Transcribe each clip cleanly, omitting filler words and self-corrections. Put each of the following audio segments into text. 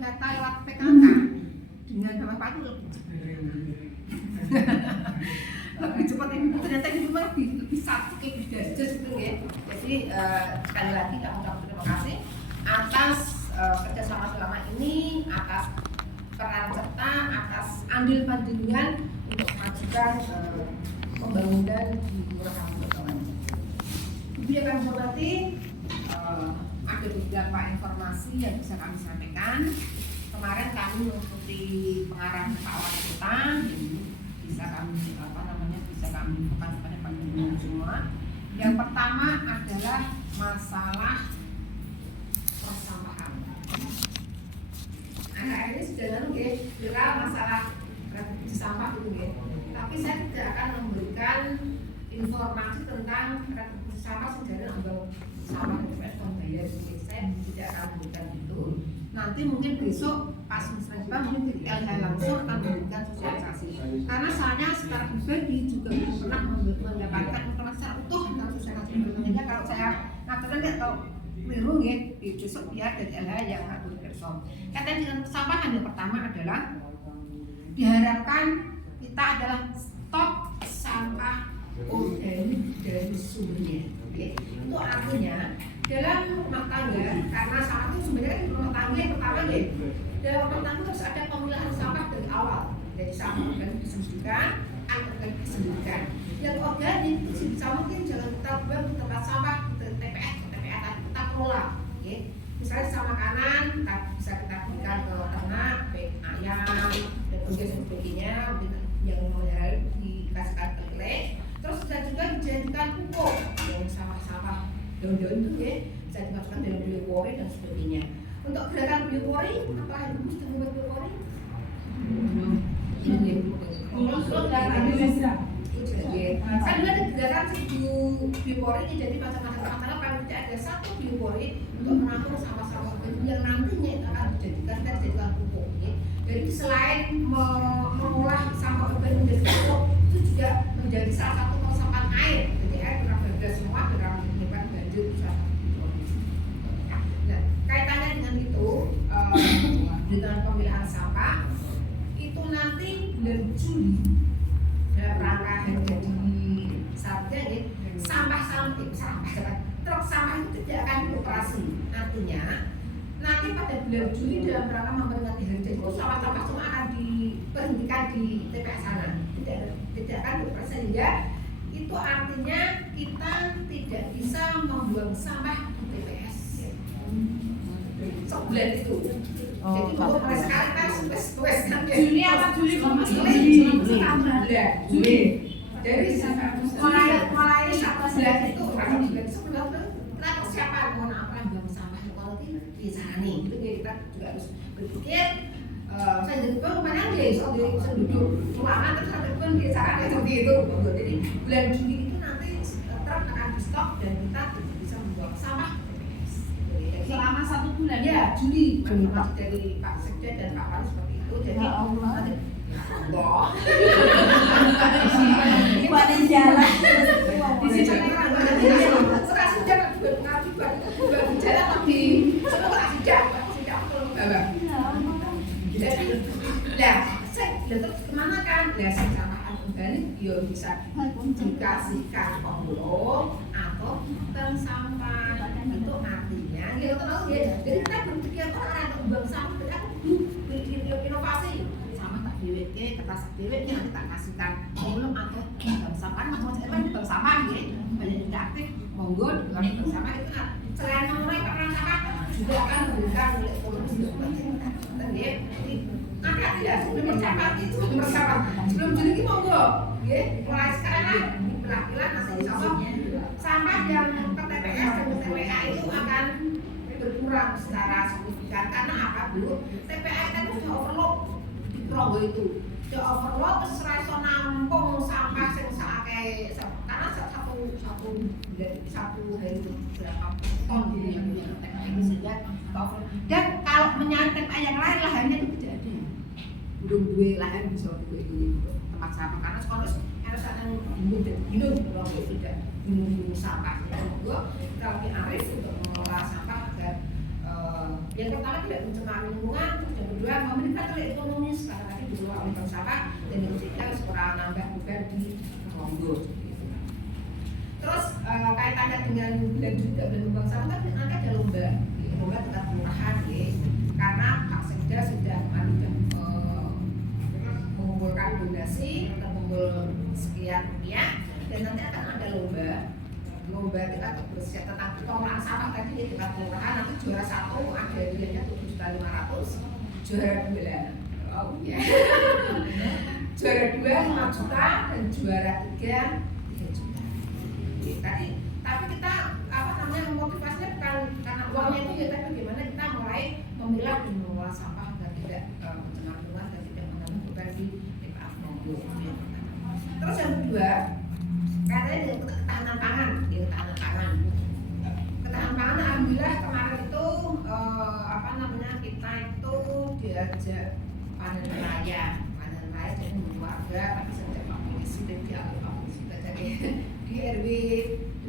data lewat PKK dengan nama Pak itu lebih cepat ini, ternyata ini cuma lebih satu lebih dasar gitu ya. Jadi sekali lagi kami ucapkan terima kasih atas kerjasama selama ini, atas peran serta, atas andil panjenengan untuk memajukan pembangunan di Kelurahan Botolan. Ibu yang kami hormati, ada beberapa informasi yang bisa kami sampaikan. Kemarin kami mengikuti pengarahan Pak Wali Kota, bisa kami bisa kami bukan kepada panjenengan semua. Yang pertama adalah masalah persampahan. Nah, ini sudah kira masalah reduksi sampah itu ya. Tapi saya tidak akan memberikan informasi tentang reduksi sampah sejarah ambang sampah TPS Pembayar. Saya tidak akan memberikan itu. Nanti mungkin besok pas musrembang mungkin di LH langsung akan memberikan sosialisasi. Karena saya secara pribadi juga belum pernah mendapatkan informasi secara utuh tentang sosialisasi. Makanya kalau saya ngatakan nggak tahu keliru ya, besok biar dari LH yang ngatur person. Kaitan dengan persampahan yang pertama adalah diharapkan kita adalah stop sampah organik dari sumbernya. Itu artinya dalam rumah tangga, karena sampah itu sebenarnya rumah tangga yang pertama ya, dalam rumah tangga harus ada pemilahan sampah dari awal. Dari sampah organik disembunyikan, anorganik disembunyikan. Yang organik itu bisa mungkin jangan kita buang di tempat sampah, di TPS, kita kelola. Misalnya sama makanan, bisa kita berikan ke ternak, baik ayam dan sebagainya, yang memelihara dikasihkan ke lele. Terus bisa juga dijadikan pupuk yang sampah-sampah daun-daun itu ya, bisa dimasukkan dalam biopori dan sebagainya. Untuk gerakan biopori, apa yang mesti membuat biopori? Ini kan ada gerakan biopori ini jadi macam-macam masalah. Kalau tidak ada satu biopori untuk menampung sampah-sampah yang nantinya itu akan dijadikan pupuk. Jadi selain mengolah sampah organik menjadi pupuk, itu juga menjadi salah satu resapan air. Jadi air pernah berada semua dalam menyebabkan banjir bisa. Nah, kaitannya dengan itu, dengan pemilihan sampah itu nanti bulan Juli dalam rangka jadi saja ya, truk sampah itu tidak akan dioperasi. Artinya nanti pada bulan Juli dalam rangka memperingati hari jadi sampah-sampah semua akan diberhentikan di TPS sana, tidak akan dioperasi, sehingga itu artinya kita tidak bisa membuang sampah di TPS sebulan itu. Jadi untuk mulai sekarang kita wes kan Juni apa Juli Juli. Jadi mulai 11 itu akan dibuat sebenarnya kita persiapan mau apa yang buang sampah quality di sana nih. Itu kita juga harus berpikir. Saya jadi kemana dia soal duduk ruangan terus ada pun di sana seperti itu. Jadi bulan Juli itu nanti truk akan di stop dan kita bisa membuang sampah. Selama 1 bulan ya Juli dari Pak Sekda dan Pak Wali seperti itu. Jadi nanti Allah di mana jalan di sini sekarang sudah ngaji buat di jalan tapi sekarang tidak bawa. Jadi lah saya terus kemana kan? Lah saya sampah organik dia bisa dikasihkan pemulung atau tong sampah. Itu artinya kita tahu ya. Jadi kita berpikir orang untuk buang sampah kita bikin inovasi. Sama tak DWK, kertas DWK nanti tak kasihkan pemulung atau buang sampah. Maksudnya kan buang sampah ya. Banyak yang aktif monggo buang sampah itu kan. Selain mengurangi peran sampah juga akan memberikan nilai ekonomi ya. Nanti ya sebelum persiapan sebelum Juli ini monggo ya, mulai sekarang lah dipilah-pilah nanti sampah yang ke TPS dan ke TPA itu akan berkurang secara signifikan. Karena apa dulu? TPA kan sudah overload di Progo itu, sudah overload terus raiso nampung sampah yang sakai karena satu hari itu berapa ton yang TPA ini sehingga dan kalau menyangkut TPA yang lain lahannya itu tidak ada. Belum dua lahan bisa itu tempat sampah karena sekolah harus ada minum tidak minum sampah. Yang kedua kita lebih arif untuk mengelola sampah agar Yang pertama tidak mencemari lingkungan, yang kedua memberikan nilai ekonomis karena tadi dikelola oleh bank sampah, dan yang ketiga sekolah nambah beban di Monggo. Terus kaitannya dengan dan juga belum bank sampah kan nanti ada lomba tingkat kelurahan ya, karena Pak Sekda sudah mengumpulkan donasi terkumpul sekian rupiah, dan nanti akan ada lomba kita bersiap tentang pengolahan sampah tadi di tingkat kelurahan. Nanti juara 1 ada nilainya 7.500.000, juara 2 oh ya juara 2 5 juta, dan juara 3 3 juta. Tadi tapi kita memotivasinya bukan karena uangnya itu ya, tapi bagaimana kita mulai memilah dan mengolah sampah agar tidak mencemar lingkungan dan tidak menambah beban di TPA Monggo. Terus yang kedua, katanya dengan ketahanan pangan. Ketahanan pangan alhamdulillah kemarin itu kita itu diajak panen raya jadi warga, tapi sejak Pak Polisi dan diambil Pak Polisi jadi di RW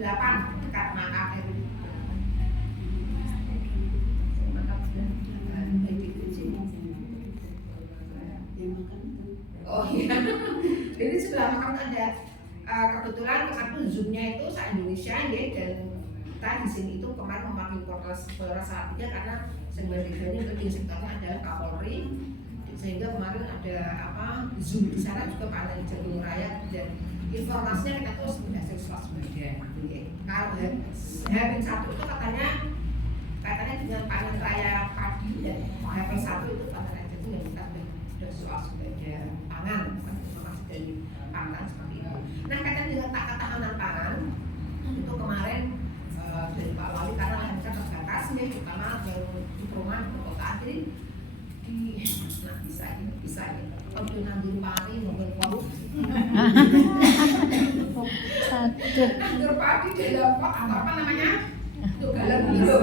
8 dekat Makam RW 8. Oh iya. Jadi sebelah Makam ada kebetulan kemarin zoomnya itu se-Indonesia ya, dan kita di sini itu kemarin memakai Polres Salatiga karena sebenarnya ini lebih sektornya adalah Kapolri, sehingga kemarin ada zoom di sana juga Pak Anies Jagung Raya, dan informasinya kita terus berdasarkan swasembada. Kalau H-1 itu katanya dengan panen raya padi, dan H-1 itu panen raya jagung yang kita sudah swasembada pangan, informasi dari pangan seperti itu. Nah, kaitan dengan ketahanan pangan itu kemarin dari Pak Wali, karena lahan kita terbatas ya, terutama di perumahan perkotaan, jadi bisa ya. Kalau nanti pari mungkin nandur padi di dalam pot atau apa namanya itu galon gitu.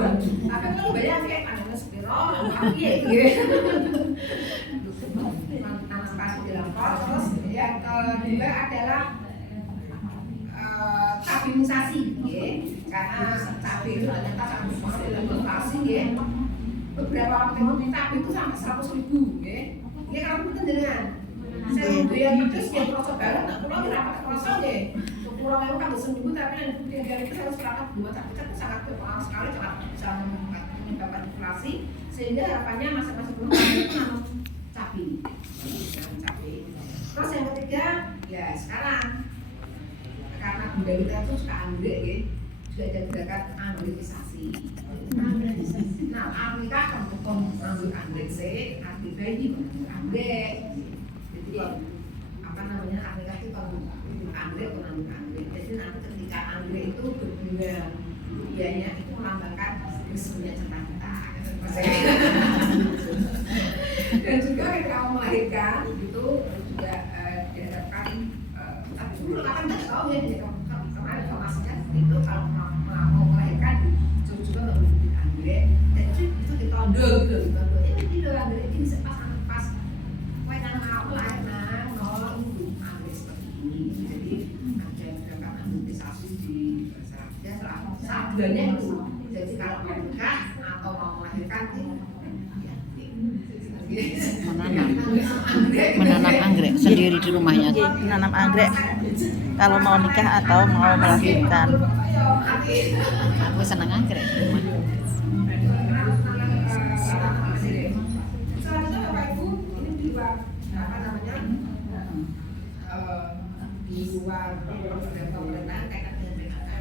Tapi kalau banyak kayak panennya sepiro, padi ya gitu. Tanam padi di dalam pot. Terus yang kedua adalah stabilisasi, ya. Karena cabai itu ternyata sangat besar dalam inflasi, ya. Beberapa waktu itu cabai itu sampai 100.000, ya. Ini kalau kita dengan saya dia pedes dia prosok banget, nak pulang rapat prosok, ya. Pulang itu kan seminggu, tapi yang itu harus rapat 2 cabai itu sangat berpengaruh sekali, sangat bisa menyebabkan inflasi, sehingga harapannya masing-masing perusahaan itu nanam cabai. Terus yang ketiga, ya sekarang karena budaya kita itu suka anggrek, ya, sudah ada gerakan anggrekisasi. Nah, Amerika kan bukan ngambil anggrek sih, Afrika ini bukan anggrek. Jadi Amerika itu kalau anggrek bukan anggrek. Jadi nanti ketika anggrek itu berbunga, buahnya itu melambangkan resminya cita-cita. Dan juga ketika melahirkan itu juga diharapkan, tapi dulu kan nggak tahu ya, kemarin informasinya itu kalau mau melahirkan juga nggak boleh bikin anggrek, dan itu ditondong gitu, ini loh anggrek ini pas wetan awal lahir ini anggrek seperti ini. Jadi ada beberapa anggrekisasi di masyarakat saat bulannya itu. Jadi kalau mau nikah atau mau melahirkan menanam anggrek sendiri di rumahnya, menanam anggrek kalau mau nikah atau mau melahirkan. Aku senang anggrek di rumah. Selanjutnya Bapak Ibu, ini di luar di luar program pemerintahan kaitan dengan PKK.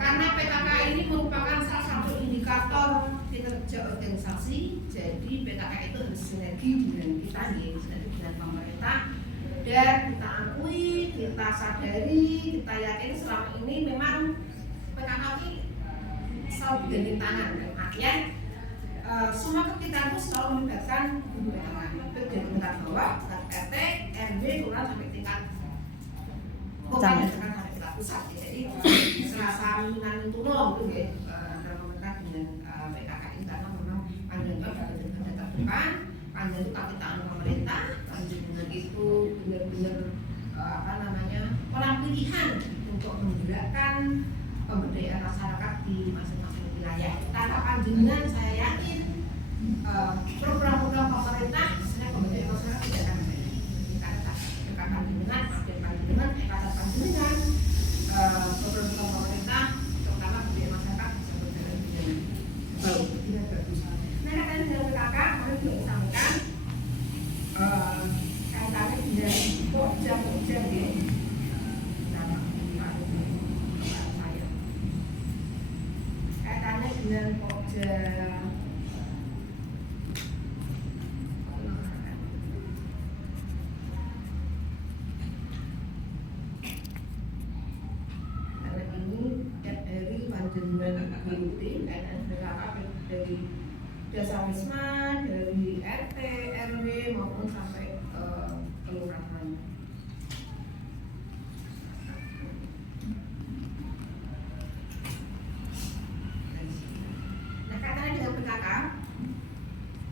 Karena PKK ini merupakan salah satu indikator kinerja organisasi, jadi PKK itu harus sinergi dengan kita, sinergi dengan pemerintah, dan kita akui, kita sadari, kita yakin selama ini memang PKK ini selalu bergandeng tangan, artinya semua kegiatan itu selalu melibatkan PKK, baik dari tingkat bawah, tingkat RT, RW, kemudian sampai tingkat kota dan sampai tingkat pusat. Jadi serasa minat tulung itu ya antara pemerintah dengan PKK ini, karena memang panjangnya dari tingkat terdepan, panjang itu kakitaan pemerintah, panjang itu benar-benar orang pilihan untuk menggerakkan pemberdayaan masyarakat di masing-masing wilayah. Tanggapan jenengan saya yakin program-program pemerintah sebenarnya pemberdayaan masyarakat tidak akan ada. Karena dekatan jenengan, dekatan jenengan, dekatan jenengan, program-program pemerintah terutama pemberdayaan masyarakat bisa berjalan dengan baik, tidak bagus. Nah, katanya dengan PKK, kami juga disampaikan kaitannya dengan pokja-pokja ya. Kaitannya dengan pokja dengan BUT, kaitan dari Desa Wisma, dari RT, RW maupun sampai kelurahan. Nah, katanya dengan PKK,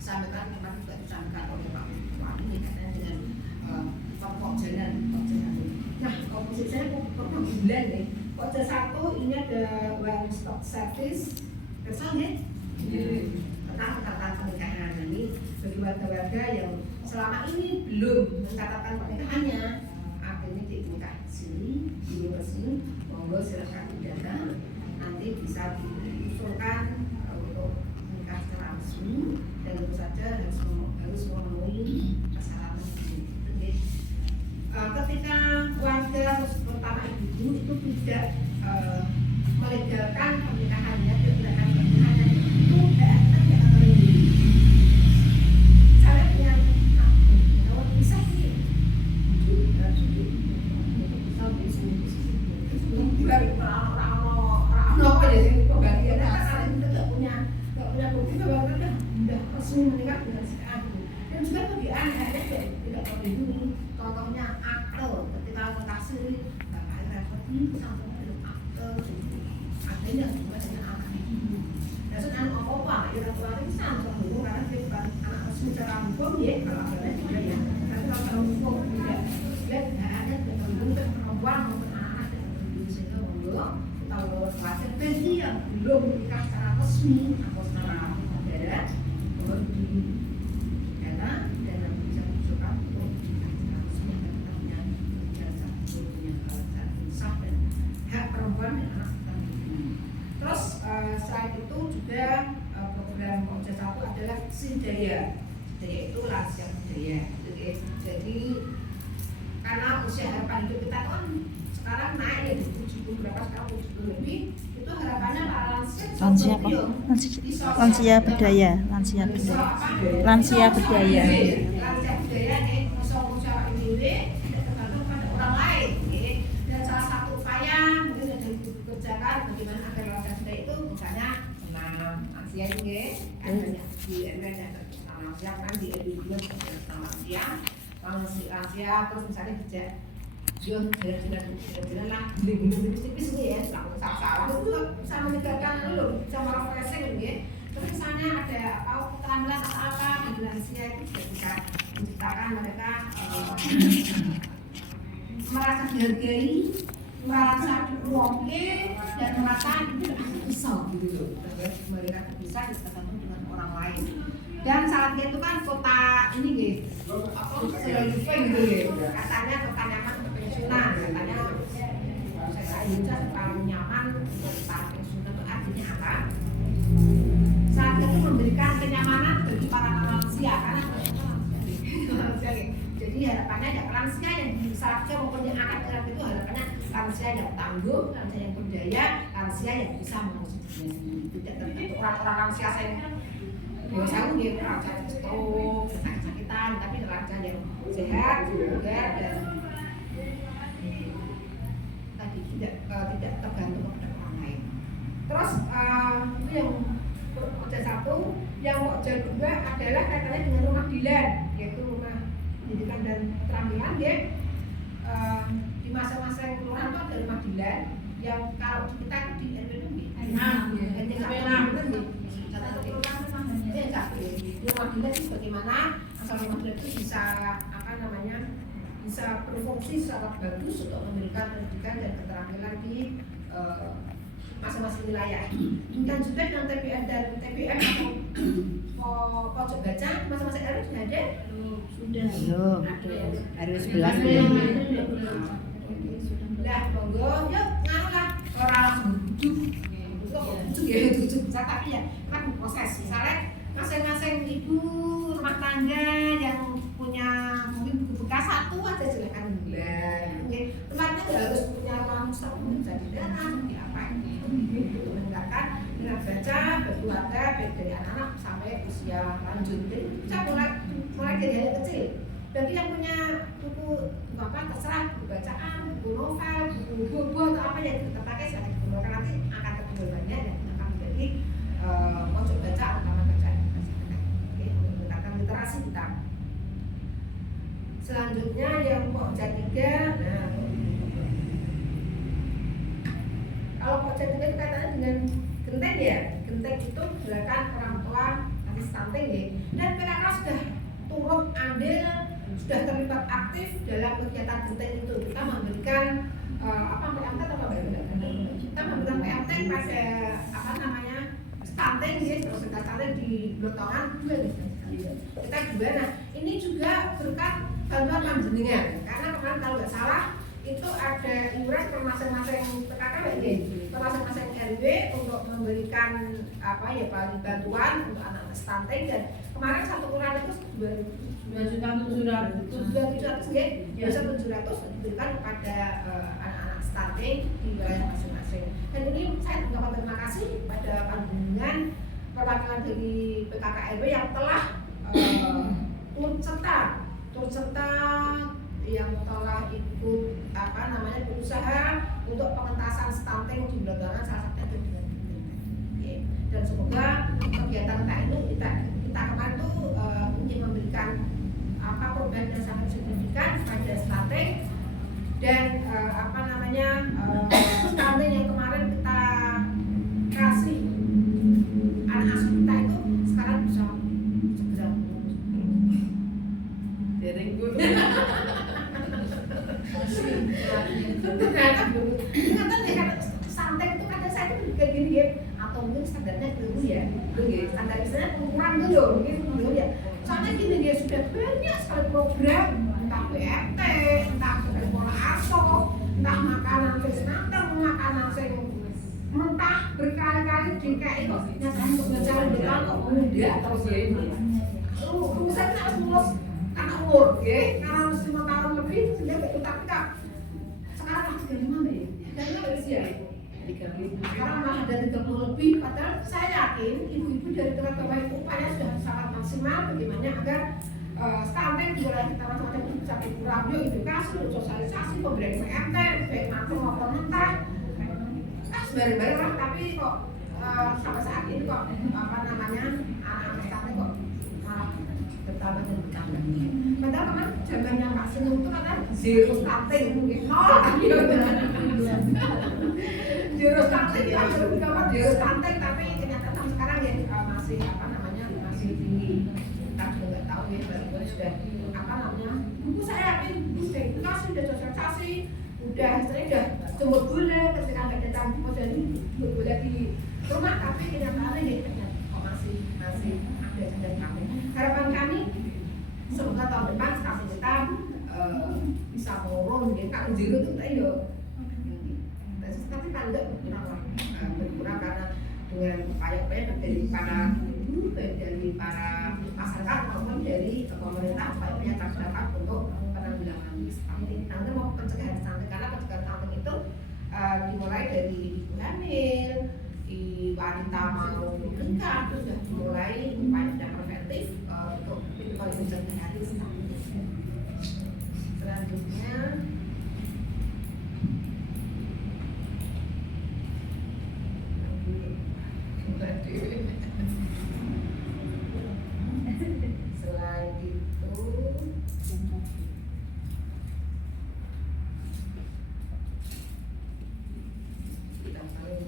sampaikan tempat juga disampaikan oleh Pak Wali, katanya dengan pokok jalan. Nah, komposisi saya pokok bulan nih. Pokja 1 ini ada one stop service, kesal ya? Tentang pernikahan ini bagi warga-warga yang selama ini belum mencatatkan pernikahannya, artinya di nikah sini, di sini, monggo silakan didata, nanti bisa diusulkan untuk nikah secara resmi dan tentu saja harus memenuhi persyaratan ini. Ketika warga terutama ibu itu tidak melegalkan pernikahannya, pernikahannya itu tidak terlindungi. Saya punya kalau bisa sih resmi menikah dengan si A. Dan juga bagi anak-anak tidak terlindungi. Contohnya akte, ketika lokasi bapak repot ini sampai belum akte, akhirnya juga dengan anak ibu. Dan sekarang apa-apa, ya ratu-ratu bisa terhubung karena dia bukan anak resmi secara hukum ya, kalau agama juga ya. Tapi kalau secara hukum tidak, dia ada terhubung dengan perempuan maupun anak-anak yang terhubung sehingga monggo kita lulus wajar bagi yang belum menikah secara resmi atau secara darat, baru di dana dan nanti bisa diusulkan untuk hak perempuan dan anak terlindungi. Terus selain itu juga program Pokja 1 adalah Sidaya, yaitu lansia budaya. Jadi karena usia harapan hidup kita kan sekarang naik ya, 70 berapa sekarang 70 lebih, itu harapannya lansia apa? Lansia budaya, lansia budaya. Lansia budaya. Lansia budaya nih, usaha ini tidak tergantung pada orang lain. Dan salah satu upaya mungkin yang dikerjakan bagaimana agar lansia budaya itu misalnya menanam lansia ini, kan banyak di RW dan lansia kan di RW juga menanam lansia, terus misalnya kerja jalan lah, beli tipis ini ya, sawah itu bisa menyegarkan dulu, bisa merefreshing gitu ya. Terus misalnya ada keterampilan atau apa bagi lansia itu juga bisa menciptakan mereka merasa dihargai, merasa diperlukan dan merasa itu bisa gitu loh. Mereka bisa tergantung dengan orang lain. Dan saat itu kan kota ini gitu, selalu gitu ya. Katanya kota nyaman untuk pensiunan, katanya saya Indonesia paling nyaman untuk para pensiunan itu artinya apa? Saat itu memberikan kenyamanan bagi para lansia karena jadi harapannya ada lansia yang bisa maupun yang anak-anak itu harapannya lansia yang tangguh, lansia yang berdaya, lansia yang bisa mengurus dirinya sendiri. Tidak tergantung orang-orang lansia saya ya saya mungkin lansia stroke, sakit-sakitan, tapi lansia yang sehat juga dan tadi tidak tergantung kepada orang lain. Terus itu yang Pokja 1, yang Pokja 2 adalah kaitannya dengan rumah dilan, yaitu rumah pendidikan dan keterampilan ya. Di masing-masing kelurahan itu ada rumah dilan yang kalau kita itu di RW itu rumah dilan itu bagaimana asal rumah dilan itu bisa bisa berfungsi secara bagus untuk memberikan pendidikan dan keterampilan di masing-masing wilayah. Dan juga dengan TPN dan TPN atau pojok baca masing-masing RW sudah ada? Sudah. Belum. RW 11 Lah, monggo, yuk nganu lah. Orang langsung duduk ya, duduk bisa tapi ya kan proses. Misalnya masing-masing ibu rumah tangga yang punya mungkin buku bekas satu aja silakan bulan. Tempatnya nggak harus punya ruang satu bisa di dalam seperti apa ini. Mendengarkan dengan baca berkeluarga baik dari anak-anak sampai usia lanjut. Jadi bisa mulai dari yang kecil. Bagi yang punya buku apa terserah buku bacaan, buku novel, buku atau apa yang kita pakai silakan digunakan, nanti akan terkumpulnya dan akan menjadi pojok baca atau taman bacaan oke, untuk meningkatkan literasi kita. Selanjutnya yang pojok 3, nah kalau pojok 3 itu kaitannya dengan genteng ya. Genteng itu gerakan orang tua nanti stunting ya. Dan PKK sudah turut andil, sudah terlibat aktif dalam kegiatan genteng itu. Kita memberikan PMT atau apa? Kita memberikan PMT pada apa namanya stunting ya, terus kita stunting di Blotongan juga kita juga. Nah ini juga berkat bantuan panjenengan karena kemarin kalau nggak salah itu ada iuran per masing-masing PKK ya, per masing-masing RW untuk memberikan apa ya bantuan untuk anak-anak stunting. Dan kemarin satu ukuran itu 2.700 ya, 2.700 diberikan kepada anak-anak stunting di wilayah masing-masing. Dan ini saya mengucapkan terima kasih pada panjenengan perwakilan dari PKK RW yang telah turut serta yang telah ikut apa namanya berusaha untuk pengentasan stunting di Blotongan, salah satunya dengan dan semoga kegiatan kita kemarin tuh ingin memberikan apa perubahan yang sangat signifikan pada stunting dan apa namanya stunting yang kemarin kita kasih anak asuh kita itu sekarang bisa segera dereng gue ternyata stunting itu kadang saya tuh kayak gini ya, atau mungkin standarnya dulu ya, standar misalnya kurang dulu mungkin dulu ya. Soalnya gini dia sudah banyak sekali program, entah BMT, entah pola asuh, entah makanan stunting, makanan sing mentah berkali-kali DKI kok nyatakan untuk belajar kok muda terus ya ini. Misalnya harus lulus karena umur, ya, karena harus 5 tahun lebih sudah betul tapi kak sekarang masih 35 ya, karena usia sekarang malah ada 30 lebih. Padahal saya yakin ibu-ibu dari tingkat bawah itu upaya sudah sangat maksimal bagaimana agar stunting di wilayah kita macam-macam itu bisa berkurang. Yuk edukasi, sosialisasi, pemberian PMT, baik makro maupun mentah, sebarang-barang lah. Tapi kok sampai saat ini kok apa namanya anak-anak stunting kok malah bertambah dan bertambah. Padahal kemarin zamannya Pak Sinung itu kata zero stunting, nol. Zero stunting kan zero stunting, tapi kenyataan sekarang ya masih apa namanya masih tinggi. Kita juga nggak tahu ya, baru sudah apa namanya buku saya yakin sudah edukasi, sudah sosialisasi, udah istilahnya udah jemput bola ketika nggak datang mau jadi jemput bola di rumah, tapi kenyataannya ya kok masih ada dan kami. Harapan kami semoga tahun depan staf kita bisa turun ya, kalau zero itu kita ya tapi kan enggak berkurang karena dengan upaya-upaya dari para guru, dari para masyarakat maupun dari pemerintah supaya punya tanggung untuk penanggulangan stunting. Nanti mau pencegahan stunting karena pencegahan stunting itu dimulai dari ibu hamil, wanita mau menikah itu sudah dimulai upaya preventif untuk mencegah stunting. Selanjutnya selain itu kita paling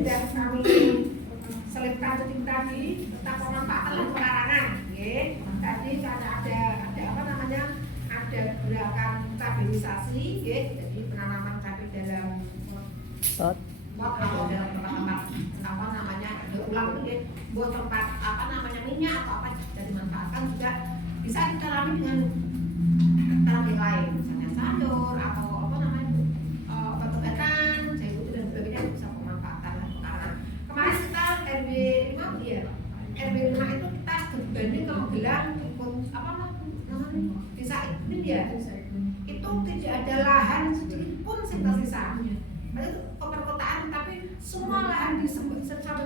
sudah kami selipkan titik tadi tentang pemanfaatan dan pelarangan. Tadi karena ada apa namanya, ada gerakan stabilisasi, jadi penanaman cabai dalam Pot. atau dalam tempat apa namanya ulang buat tempat apa namanya minyak atau apa, jadi dimanfaatkan juga bisa ditanami dengan tanam yang lain, misalnya sayur atau apa namanya obat-obatan, jahe putih dan sebagainya, bisa pemanfaatan. Karena kemarin kita RW 5 ya, RW 5 itu kita berbanding ke Magelang ikut apa namanya desa Ikmin ya, itu tidak ada lahan sedikit pun yang tersisa. Itu perkotaan, tapi semua lahan di samping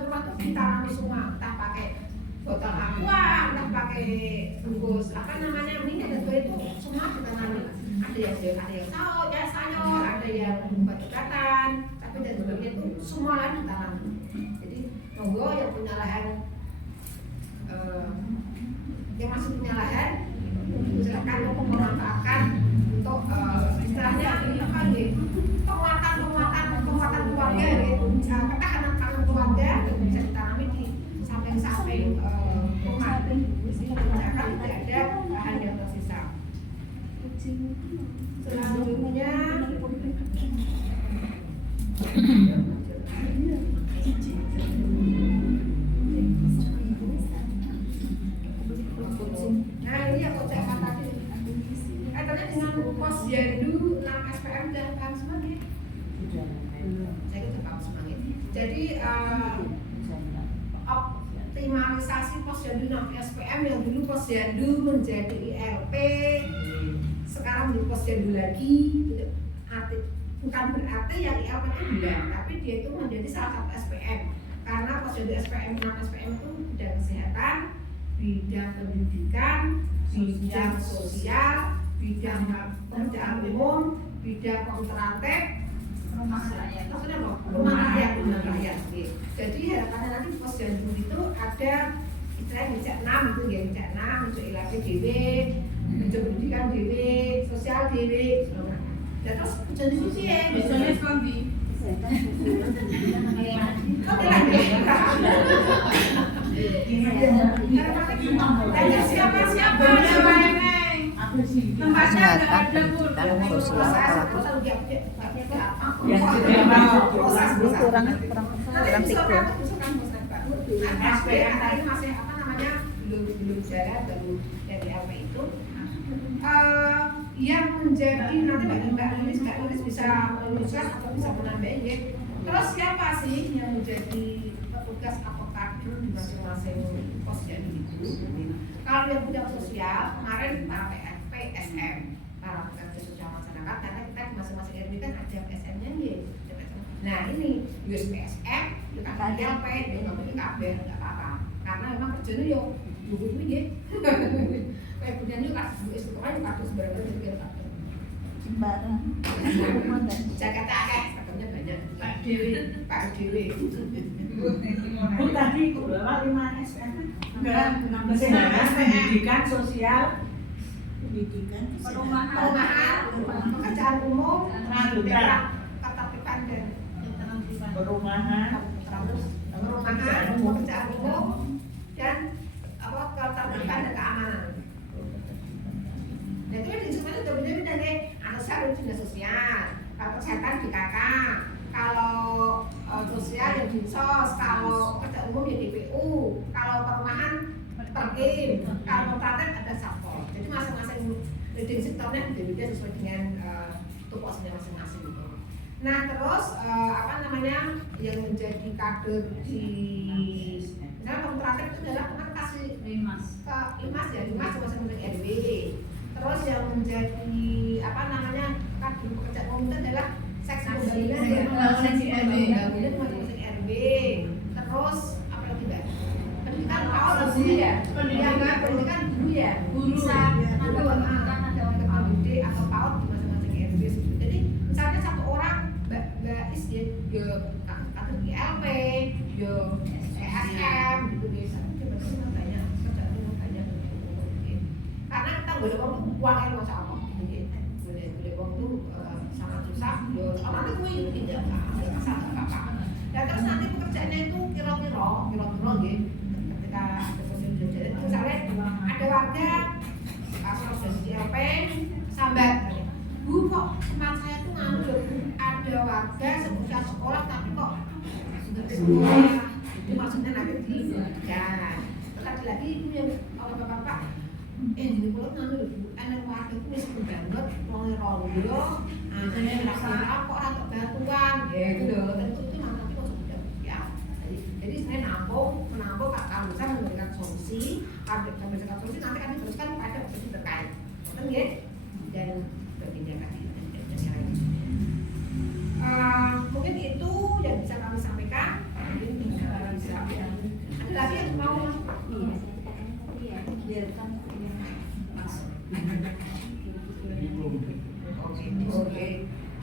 rumah itu ditanami semua, entah pakai botol aqua, entah pakai bungkus apa namanya minyak dan sebagainya, itu semua ditanami. Ada yang sayur, ada yang obat-obatan, tapi dan sebagainya itu semua lahan ditanami. Jadi monggo yang punya lahan, yang masih punya lahan, silakan memanfaatkan untuk istilahnya apa nih, penguatan keluarga gitu. Katakan keluarga bisa ditanami di samping rumah. Misalkan tidak ada bahan yang tersisa. Selanjutnya nah ini yang kok saya tadi kaitannya dengan posyandu 6 SPM dan paham semangat. Saya itu paham semangat. Jadi optimalisasi posyandu 6 SPM yang dulu posyandu menjadi ILP, sekarang menjadi posyandu lagi. Bukan berarti yang ILP itu hilang, tapi dia itu menjadi salah satu SPM. Karena posyandu SPM 6 SPM itu bidang kesehatan, bidang pendidikan, bidang sosial, bidang pekerjaan umum, bidang kontraktek, rumah rakyat. Jadi harapannya nanti posyandu itu ada istilahnya bijak 6 itu ya, bijak 6 untuk ILP DW, untuk pendidikan DW, sosial DW. Dan terus posyandu itu ya, misalnya sekondi. Siapa tempatnya nggak ada kurang pikir. SPM tadi masih apa namanya belum jalan, baru dari LP itu yang menjadi nanti Mbak Lilis bisa meluluskan atau bisa menambahin ya. Terus siapa sih yang menjadi petugas atau kader di masing-masing posyandu itu? Kalau yang bidang sosial kemarin para PSM, para pekerja sosial masyarakat, karena kita di masing-masing RW kan ada PSM-nya nih. Nah ini USPSM, kita ILP, dia nggak boleh kabel, nggak apa-apa. Karena memang kerjanya yo buku ini ya. Kayak punya ini kasih buku itu kan kasus berapa juga kabel. Sembarang. Jakarta akeh, katanya banyak. Pak Dewi. Bu tadi bawa 5 SM. Kesehatan, pendidikan, sosial, perumahan, pekerjaan umum, ketertiban dan perumahan, pekerjaan umum dan apa ketertiban dan keamanan. Nah itu kan disebutnya udah beda-beda nih. Anak saya dinas sosial, kalau kesehatan di KK, kalau sosial ya di sos, kalau pekerjaan umum ya DPU, kalau perumahan Perkim, kalau kontraktor ada Satpol. Jadi masing-masing leading sektornya beda-beda sesuai dengan tupoksinya masing-masing gitu. Nah terus apa namanya yang menjadi kader di misalnya kontraktor itu adalah kan kasih limas ya, limas masing-masing RW. Terus yang menjadi apa namanya kader pekerjaan umum itu adalah seksi pembangunan ya, seksi RW, masing-masing RW. Terus apa lagi mbak? Pendidikan PAUD ya, pendidikan guru ya, bisa ada KBD atau PAUD di masing-masing RW. Jadi misalnya satu orang mbak Is ya, kader ILP, yo ESM gitu bisa. Coba banyak, banyak. Karena kita boleh ngomong uang yang masa apa, boleh uang itu sangat susah. Yo, apa nih gue tidak apa-apa. Dan terus nanti pekerjaannya itu kira-kira gitu. Ketika ada proses jadi misalnya ada warga kasus dari LP sambat, Bu kok tempat saya tuh nganggur, ada warga seputar sekolah tapi kok nggak sekolah, itu maksudnya nanti di dan tadi lagi itu yang oleh bapak di pulau nganggur, anak warga itu miskin banget, mau ngeronggo, ada yang merasa kok atau bantuan, gitu, tentu itu nanti maksudnya ya. Jadi saya menampung kalau bisa memberikan solusi, memberikan solusi nanti kami teruskan pada proses terkait, kan ya, dan bertindak lagi dan yang lain. Mungkin itu yang bisa kami sampaikan. Mungkin bisa ada lagi yang mau masuk? Oke.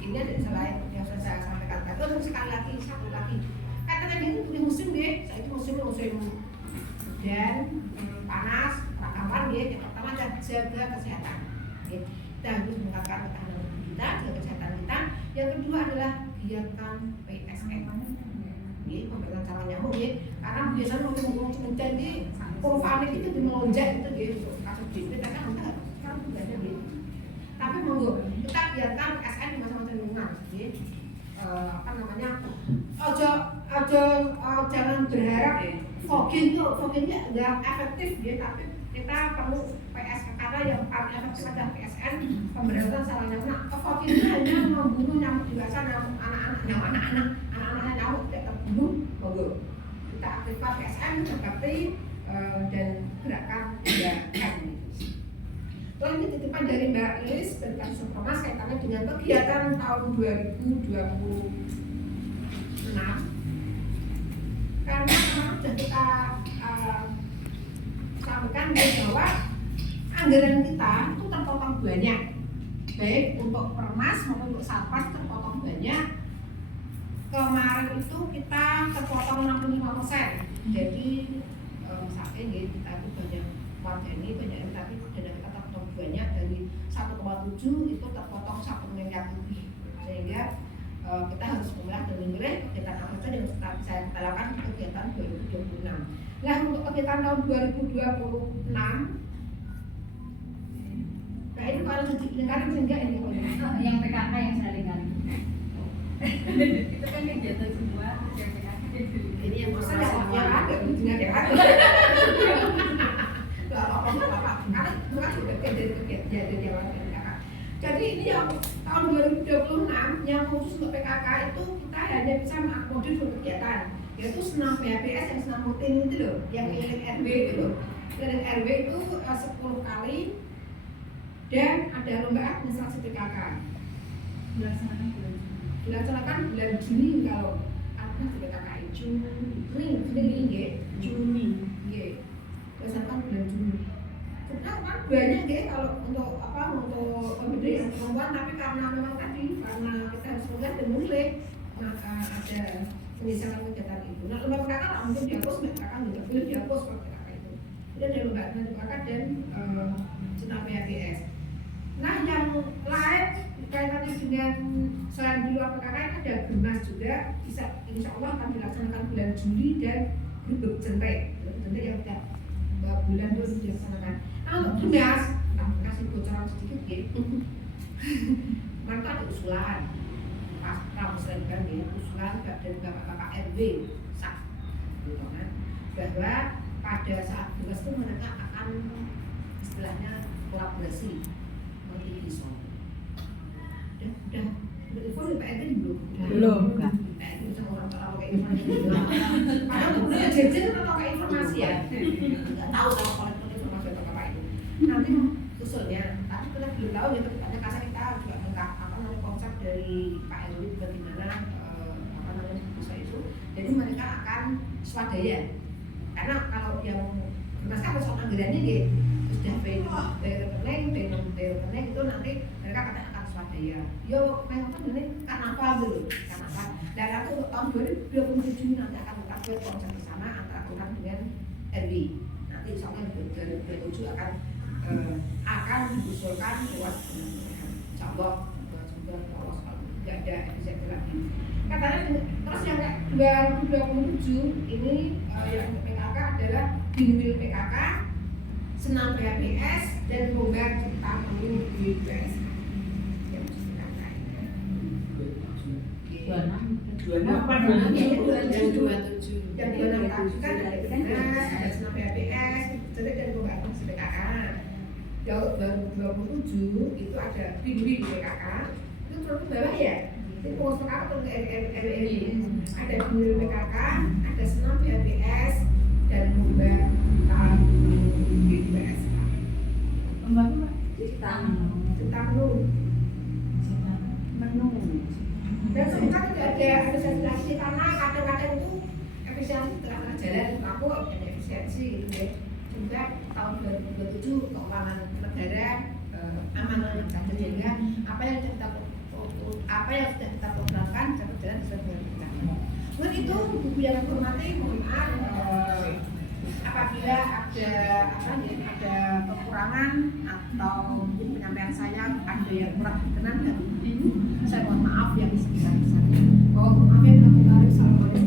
Ini ada selain yang sudah saya sampaikan tadi. Terus sekali lagi, satu lagi. Katanya ini punya musim deh. Saya itu musim hujan, panas, rakaman ya. Yang pertama adalah jaga kesehatan. Kita harus meningkatkan ketahanan kita, jaga kesehatan kita. Yang kedua adalah biarkan PSN. Pemberian cara nyamuk ya. Karena biasanya ngomong hujan di kurva itu melonjak itu gitu. Kasus DP kan enggak sekarang tidak ada gitu. Tapi monggo kita biarkan PSN di masa-masa lingkungan. Apa namanya? Jangan berharap foggingnya enggak efektif ya, tapi kita perlu PSN karena yang paling efektif adalah PSN pemberantasan salah nyamuk. Nah, foggingnya hanya membunuh nyamuk dewasa, nyamuk anak-anak nyamuk tidak terbunuh. Monggo kita aktifkan PSN seperti dan gerakan gerakan. Lalu ini titipan dari Mbak Lilis dari Kasus Promas kaitannya dengan kegiatan tahun 2026. Karena sudah kita sampaikan bahwa anggaran kita itu terpotong banyak, baik untuk Permas maupun untuk Satpas terpotong banyak. Kemarin itu kita terpotong 65%. Jadi misalnya kita itu banyak warga ini banyak tapi dana kita terpotong banyak dari 1,7 itu terpotong 1 miliar lebih, sehingga kita harus memilah dan memilih kegiatan apa saja yang bisa kita lakukan di kegiatan 2026. Nah untuk kegiatan tahun 2026, nah ini kalau lingkaran sehingga ini yang PKK yang sudah lingkaran itu kan kegiatan semua yang PKK ini yang masa yang ada ujungnya yang ada nggak apa-apa karena itu kan sudah kegiatan yang ada. Jadi ini yang tahun 2026 yang khusus untuk PKK itu kita hanya bisa mengakomodir kegiatan, yaitu senam PHBS yang senam rutin itu loh, yang keliling RW itu loh. Keliling RW itu 10 kali dan ada lomba administrasi PKK. Dilaksanakan bulan Juni kalau administrasi PKK Juni. Dilaksanakan bulan Juni. Sebenarnya kan banyak ya kalau untuk pemberdayaan perempuan, tapi karena memang tadi karena kita harus melihat dan memilih, maka ada penyesuaian kegiatan itu. Nah lomba PKK nggak mungkin dihapus, PKK nggak boleh dihapus kalau PKK itu. Jadi ada lomba PKK dan senam PHBS. Nah yang lain kaitannya dengan selain di luar PKK ada Germas juga, bisa insya Allah akan dilaksanakan bulan Juli dan Gubek Jentek yang tidak bulan itu dilaksanakan. Nah untuk Germas, kita kasih bocoran sedikit ya. Mereka ada usulan, pas muslimkan ya, usulan dari bapak-bapak RW sak, gitu kan, bahwa pada saat tugas itu mereka akan istilahnya kolaborasi seperti iso. Udah telepon di PRT belum? Enggak. PRT sama orang tahu kayak informasi. Padahal kemudian jajan atau kayak informasi ya, nggak tahu kalau kolektor informasi atau apa itu. Nanti usulnya, tapi kita belum tahu ya. Ternyata kasar kita juga minta konsep dari Pak RW bagaimana bisa itu. Jadi mereka akan swadaya. Karena kalau yang bermasalah kan soal anggarannya gitu. Sudah dari rekening itu nanti mereka kata akan swadaya. Yo, memang ini karena apa dulu? Karena apa? Dan nanti untuk tahun 2027 nanti akan kita buat konsep di sana antara Tuhan dengan RW. Nanti soalnya 2027 akan diusulkan lewat contoh juga lolos kalau tidak ada bisa lagi. katanya terus yang kayak 2027 ini yang untuk PKK adalah bimbel PKK, senam PHBS dan lomba cipta pemilu BPS. Yang PKK. Apa Yang 27 kan ada BPS, ada senam PHBS, jadi dan lomba PKK. Jauh baru 27 itu ada bimbel PKK. Itu turun ke bawah ya. Jadi pengurus PKK turun ke RWRW. Ada bimbel PKK, ada senam PHBS dan lomba BPS. Cipta menu. Dan sekarang tidak ada efisiensi karena kadang-kadang itu efisiensi tengah jalan aku ada efisiensi gitu ya. Juga tahun 2027 keuangan negara aman saja sehingga apa yang sudah kita programkan dapat jalan sesuai dengan kita. Untuk itu buku yang aku hormati mohon maaf apabila ada kekurangan atau mungkin penyampaian saya ada yang kurang berkenan dan saya mohon maaf yang sebesar-besarnya. Mohon maaf yang kemarin. Assalamualaikum.